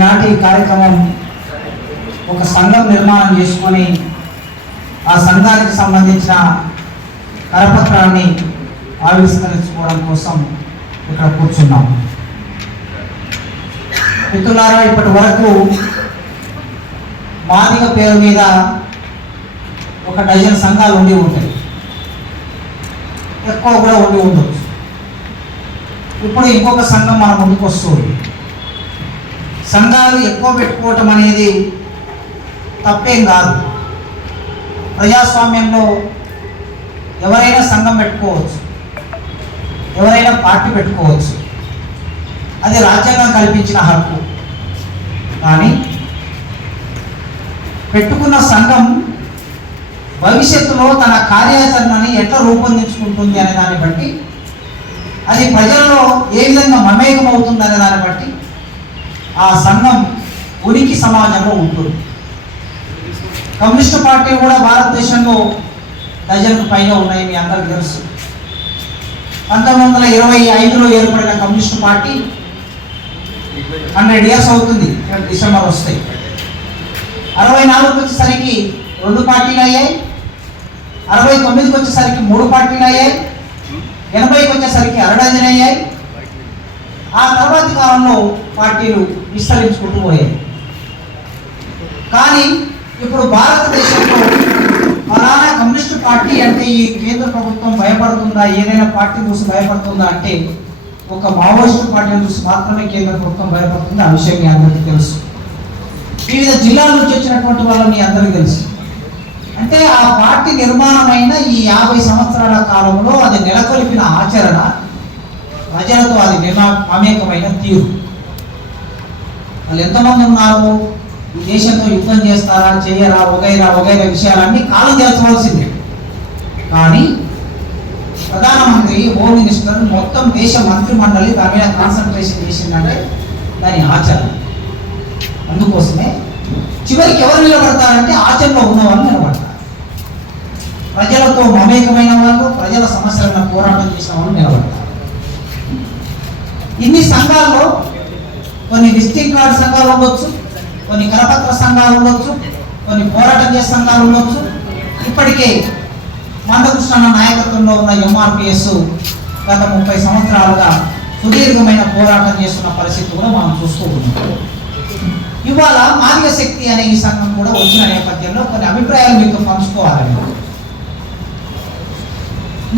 కార్యక్రమం ఒక సంఘం నిర్మాణం చేసుకొని ఆ సంఘానికి సంబంధించిన కరపత్రాన్ని ఆవిష్కరించుకోవడం కోసం ఇక్కడ కూర్చున్నాం. మిత్రులారా ఇప్పటి వరకు మాదిగ పేరు మీద ఒక డజన్ సంఘాలు ఉండి ఉంటాయి. ఎక్కువ కూడా ఉండి ఉండొచ్చు. ఇప్పుడు ఇంకొక సంఘం మన ముందుకు వస్తుంది. సంఘాలు ఎక్కువ పెట్టుకోవటం అనేది తప్పేం కాదు. ప్రజాస్వామ్యంలో ఎవరైనా సంఘం పెట్టుకోవచ్చు. ఎవరైనా పార్టీ పెట్టుకోవచ్చు. అది రాజ్యాంగం కల్పించిన హక్కు. కానీ పెట్టుకున్న సంఘం భవిష్యత్తులో తన కార్యాచరణని ఎట్లా రూపొందించుకుంటుంది అనే దాన్ని బట్టి అది ప్రజల్లో ఏ విధంగా మమేకం అవుతుంది అనే దాన్ని బట్టి ఆ సంఘం ఉనికి సమాజంలో ఉంటుంది. కమ్యూనిస్ట్ పార్టీ కూడా భారతదేశంలో డజన్కు పైన ఉన్నాయి మీ అందరికీ తెలుసు. పంతొమ్మిది వందల ఇరవై ఐదులో ఏర్పడిన కమ్యూనిస్ట్ పార్టీ హండ్రెడ్ ఇయర్స్ అవుతుంది డిసెంబర్ వస్తాయి అరవై నాలుగుకి వచ్చేసరికి రెండు పార్టీలు అయ్యాయి అరవై తొమ్మిదికి వచ్చేసరికి మూడు పార్టీలు అయ్యాయి ఎనభైకి వచ్చేసరికి అరడజన్ అయ్యాయి ఆ తర్వాతి కాలంలో పార్టీలు విస్తరించుకుంటూ పోయాయి. కానీ ఇప్పుడు భారతదేశంలో ఫలానా కమ్యూనిస్ట్ పార్టీ అంటే ఈ కేంద్ర ప్రభుత్వం భయపడుతుందా? ఏదైనా పార్టీ చూసి భయపడుతుందా అంటే ఒక మావోయిస్టు పార్టీని చూసి మాత్రమే కేంద్ర ప్రభుత్వం భయపడుతుంది ఆ విషయం మీ అందరికీ తెలుసు. వివిధ జిల్లాల నుంచి వచ్చినటువంటి వాళ్ళు మీ అందరికీ తెలుసు. అంటే ఆ పార్టీ నిర్మాణమైన ఈ యాభై సంవత్సరాల కాలంలో అది నెలకొల్పిన ఆచరణ ప్రజలతో అది అమేకమైన మమేకమైన తీరు. వాళ్ళు ఎంతమంది ఉన్నారు ఈ దేశంతో యుద్ధం చేస్తారా చేయరా వగైరా వగైరా విషయాలన్నీ కాలం తెలుసుకోవాల్సిందే. కానీ ప్రధానమంత్రి హోమ్ మినిస్టర్ మొత్తం దేశ మంత్రి మండలి దాని మీద కాన్సన్ట్రేషన్ చేసిందంటే దాని ఆచరణ. అందుకోసమే చివరికి ఎవరు నిలబడతారంటే ఆచరణలో ఉన్న వాళ్ళు నిలబడతారు. ప్రజలతో మమేకమైన వాళ్ళు ప్రజల సమస్యలను పోరాటం చేసిన వాళ్ళు నిలబడతారు. ఇన్ని సంఘాల్లో కొన్ని విజిటింగ్ కార్డ్ సంఘాలు ఉండొచ్చు కొన్ని కరపత్ర సంఘాలు ఉండొచ్చు కొన్ని పోరాటం చేసే సంఘాలు ఉండొచ్చు. ఇప్పటికే మందకృష్ణ నాయకత్వంలో ఉన్న ఎంఆర్పిఎస్ గత ముప్పై సంవత్సరాలుగా సుదీర్ఘమైన పోరాటం చేస్తున్న పరిస్థితి కూడా మనం చూస్తూ ఉన్నాం. ఇవాళ మాదిక శక్తి అనే ఈ సంఘం కూడా వచ్చిన నేపథ్యంలో కొన్ని అభిప్రాయాలు మీతో పంచుకోవాలని.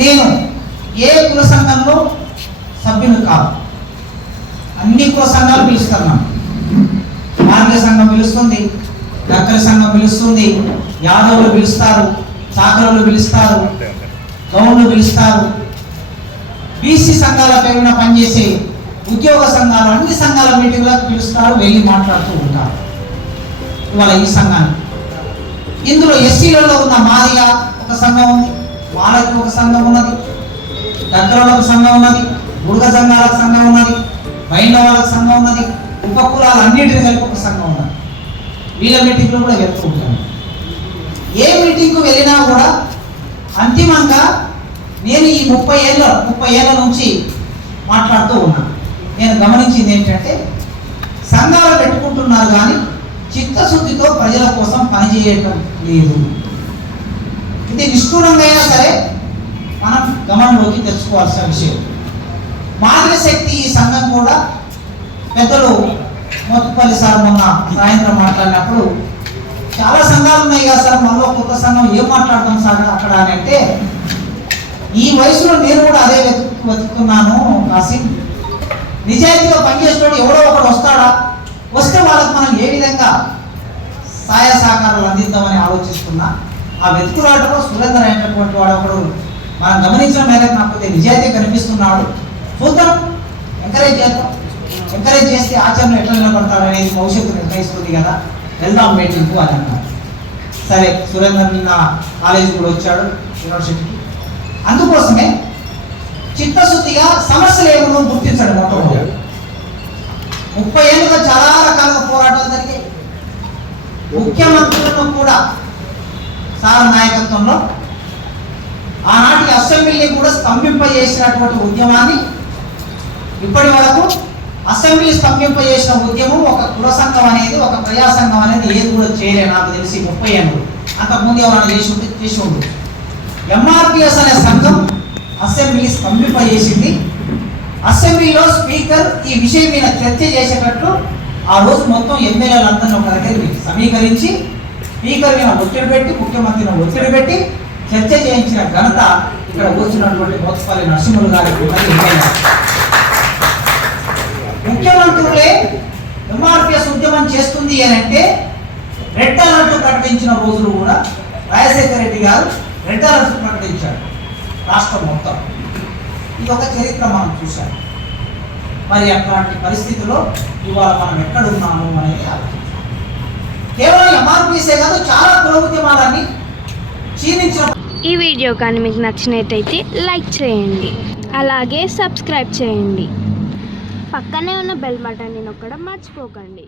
నేను ఏ కుల సంఘంలో సభ్యులు కాదు. అన్ని సంఘాలు పిలుస్తున్నాం మార్గ సంఘం పిలుస్తుంది దక్కర సంఘం పిలుస్తుంది యాదవులు పిలుస్తారు చాకరులు పిలుస్తారు గౌన్లు పిలుస్తారు. బీసీ సంఘాల పేరున పనిచేసే ఉద్యోగ సంఘాలు అన్ని సంఘాల మీటింగ్లకు పిలుస్తారు వెళ్ళి మాట్లాడుతూ ఉంటారు. ఇవాళ ఈ సంఘాన్ని ఇందులో ఎస్సీలలో ఉన్న మాదిగా ఒక సంఘం ఉంది వాళ్ళకి ఒక సంఘం ఉన్నది దగ్గరలో ఒక సంఘం ఉన్నది బుడగ సంఘాలకు సంఘం ఉన్నది పైన వాళ్ళ సంఘం ఉన్నది ఉపకులాలు అన్నిటిని కలిపి ఒక సంఘం ఉన్నది. వీళ్ళ మీటింగ్లో కూడా వెళ్తూ ఏ మీటింగ్కు వెళ్ళినా కూడా అంతిమంగా నేను ఈ ముప్పై ఏళ్ళ ముప్పై ఏళ్ళ నుంచి మాట్లాడుతూ ఉన్నాను. నేను గమనించింది ఏంటంటే సంఘాలు పెట్టుకుంటున్నారు కానీ చిత్తశుద్ధితో ప్రజల కోసం పనిచేయటం లేదు. ఇది నిష్ఠూరంగా అయినా సరే మనం గమనంలోకి తెచ్చుకోవాల్సిన విషయం. మాదిరి శక్తి ఈ సంఘం కూడా పెద్దలు మొత్తపల్లి సార్ మొన్న సాయంత్రం మాట్లాడినప్పుడు చాలా సంఘాలు ఉన్నాయి కదా సార్ మనలో కొత్త సంఘం ఏం మాట్లాడతాం సార్ అక్కడ? అని అంటే ఈ వయసులో నేను కూడా అదే వెతుకు వెతుకుతున్నాను కాసిం. నిజాయితీగా పనిచేస్తున్నాడు ఎవడో ఒకడు వస్తాడా? వస్తే వాళ్ళకి మనం ఏ విధంగా సహాయ సహకారాలు అందిద్దామని ఆలోచిస్తున్నా? ఆ వెతుకులాటలో సురేందర్ అయినటువంటి వాడు ఒకడు మనం గమనించిన మేరకు నాకు నిజాయితీ కనిపిస్తున్నాడు. చూద్దాం ఎంకరేజ్ చేద్దాం ఎంకరేజ్ చేస్తే ఆచరణ ఎట్లా నిలబడతాడు అనేది భవిష్యత్తు నిర్ణయిస్తుంది కదా. వెళ్దాం మీటింగ్కు అని అన్నారు సరే సురేందర్ నిన్న కాలేజీ కూడా వచ్చాడు యూనివర్సిటీకి. అందుకోసమే చిత్తశుద్ధిగా సమస్యలు ఏమో గుర్తించడం మొట్టమొదటి ముప్పై ఏళ్ళుగా చాలా రకాలుగా పోరాటాలు జరిగాయి. ముఖ్యమంత్రులను కూడా సార్ నాయకత్వంలో ఆనాటి అసెంబ్లీని కూడా స్తంభింపజేసినటువంటి ఉద్యమాన్ని ఇప్పటి వరకు అసెంబ్లీ స్తంభింపజేసిన ఉద్యమం ఒక కుల సంఘం అనేది ఒక ప్రజా సంఘం అనేది ఏది కూడా చేయలే నాకు తెలిసి ముప్పై ఏళ్ళు. అంతకుముందు ఎవరైనా చేసి ఉంటే చేసి ఉండు ఎంఆర్పిఎస్ అనే సంఘం అసెంబ్లీ స్తంభింపజేసింది. అసెంబ్లీలో స్పీకర్ ఈ విషయం మీద చర్చ చేసేటట్లు ఆ రోజు మొత్తం ఎమ్మెల్యేలందరినీ ఒక దగ్గర సమీకరించి స్పీకర్ మీద ఒత్తిడి పెట్టి ముఖ్యమంత్రిని ఒత్తిడి పెట్టి చర్చ చేయించిన ఘనత ఇక్కడ కూర్చున్నటువంటి మోత్పల్లి నరసింహులు గారి ఎమ్మెల్యే. ముఖ్యమంత్రులే ఎంఆర్పిఎస్ ఉంది అని అంటే రెడ్ అలర్ట్ ప్రకటించిన రోజులు కూడా రాజశేఖర రెడ్డి గారు రెడ్ అలర్ట్ ప్రకటించాడు రాష్ట్రం మొత్తం. ఇది ఒక చరిత్ర మనం చూశాం. మరి అట్లాంటి పరిస్థితిలో ఇవాళ మనం ఎక్కడ ఉన్నాము అనేది ఆలోచించాలి. కేవలం ఎంఆర్పీసే కాదు చాలా కుల క్షీణించిన ఈ వీడియో కానీ మీకు నచ్చినట్టయితే లైక్ చేయండి. అలాగే సబ్స్క్రైబ్ చేయండి. పక్కనే ఉన్న బెల్ బటన్ని నొక్కడం మర్చిపోకండి.